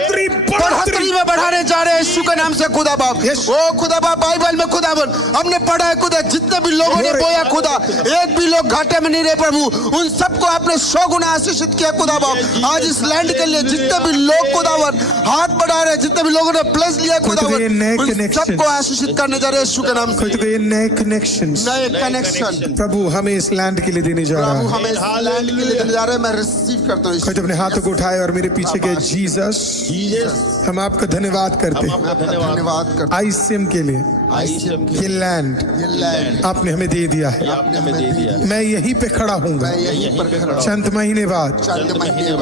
बढ़ोतरी में बढ़ाने जा रहे हैं यीशु के नाम से खुदा बाप। ओ खुदा बाप, बाइबल में खुदावन हमने पढ़ा है खुदा, जितने भी लोगों ने बोया खुदा, एक भी लोग घाटे में नहीं रहे प्रभु, उन सबको आपने 100 गुना आशीषित किया खुदा बाप। आज इस लैंड के लिए जितने भी लोग खुदावन हाथ बढ़ा रहे, जितने भी लोगों ने प्लेस लिया खुदावन, उन सबको आशीषित करने जा रहे हैं यीशु के नाम से। नए कनेक्शन प्रभु हमें इस लैंड के लिए देने जा रहा है। हमें इस लैंड के लिए देने जा रहे हैं। मैं रिसीव करता हूँ। कोई अपने हाथों को उठाए और मेरे पीछे के जीसस, हम आपका धन्यवाद करते हैं। धन्यवाद करते आईसीएम के लिए, ये लैंड आपने हमें दे दिया है। मैं यहीं पे खड़ा हूँगा चंद महीने बाद।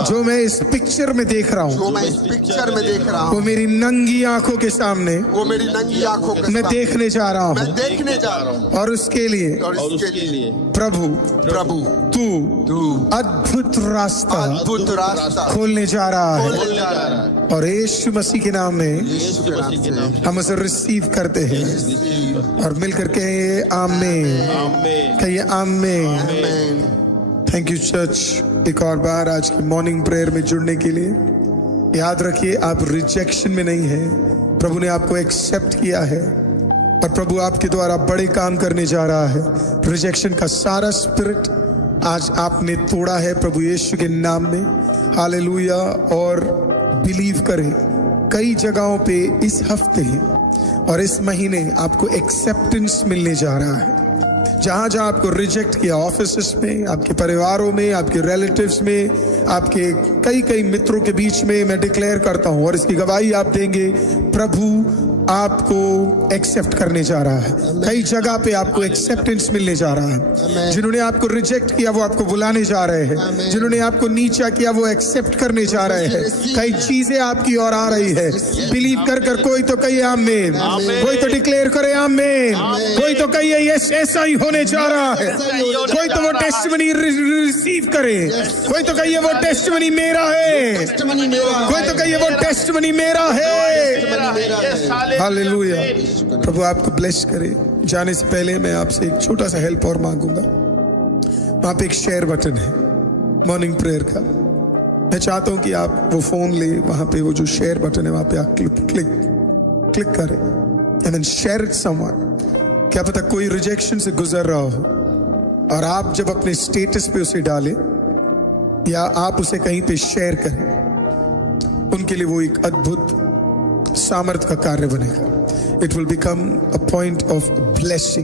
जो मैं इस पिक्चर में देख रहा हूँ, वो मेरी नंगी आंखों के सामने, वो मेरी नंगी आंखों के मैं देखने जा रहा हूँ। देखने जा रहा हूँ। और उसके लिए और इसके लिए प्रभु तू तू अद्भुत रास्ता अद्भुत रास्ता खोलने जा रहा है, खोलने जा रहा है। और यीशु मसीह के नाम में यीशु के नाम से हम उसे रिसीव करते हैं और मिलकर के आमीन, कहिए आमीन। आमीन। थैंक यू चर्च, एक और बार आज की मॉर्निंग प्रेयर में जुड़ने के लिए। याद रखिए, आप रिजेक्शन में नहीं हैं, प्रभु ने आपको एक्सेप्ट किया है और प्रभु आपके द्वारा बड़े काम करने जा रहा है। रिजेक्शन का सारा स्पिरिट आज आपने तोड़ा है प्रभु यीशु के नाम में। हालेलुया। और बिलीव करें, कई जगहों पे इस हफ्ते और इस महीने आपको एक्सेप्टेंस मिलने जा रहा है। जहां जहां आपको रिजेक्ट किया, ऑफिस में, आपके परिवारों में, आपके रिलेटिव्स में, आपके कई मित्रों के बीच में, मैं डिक्लेयर करता हूं और इसकी गवाही आप देंगे, प्रभु आपको एक्सेप्ट करने जा रहा है। कई जगह पे आपको एक्सेप्टेंस मिलने जा रहा है। जिन्होंने आपको रिजेक्ट किया वो आपको बुलाने जा रहे हैं, जिन्होंने आपको नीचा किया वो एक्सेप्ट करने जा रहे हैं। कई चीजें आपकी ओर आ रही है। बिलीव कर कोई तो कहिए आमीन, कोई तो डिक्लेयर करे आमीन, कोई तो कहिए यस ऐसा ही होने जा रहा है, कोई तो वो टेस्टिमनी रिसीव करे, कोई तो कहिए वो टेस्टिमनी मेरा है, कोई तो कहिए वो टेस्टिमनी मेरा है। हालेलुया। प्रभु आपको ब्लेस करे। जाने से पहले मैं आपसे एक छोटा सा हेल्प और मांगूंगा। वहां पे एक शेयर बटन है मॉर्निंग प्रेयर का। मैं चाहता हूं कि आप वो फोन ले, वहां पे वो जो शेयर बटन है वहां पे आप क्लिक करें and then share it someone. क्या पता कोई रिजेक्शन से गुजर रहा हो और आप जब अपने स्टेटस पे उसे डालें या आप उसे कहीं पे शेयर करें, उनके लिए वो एक अद्भुत सामर्थ का कार्य बनेगा। It will become a point of blessing.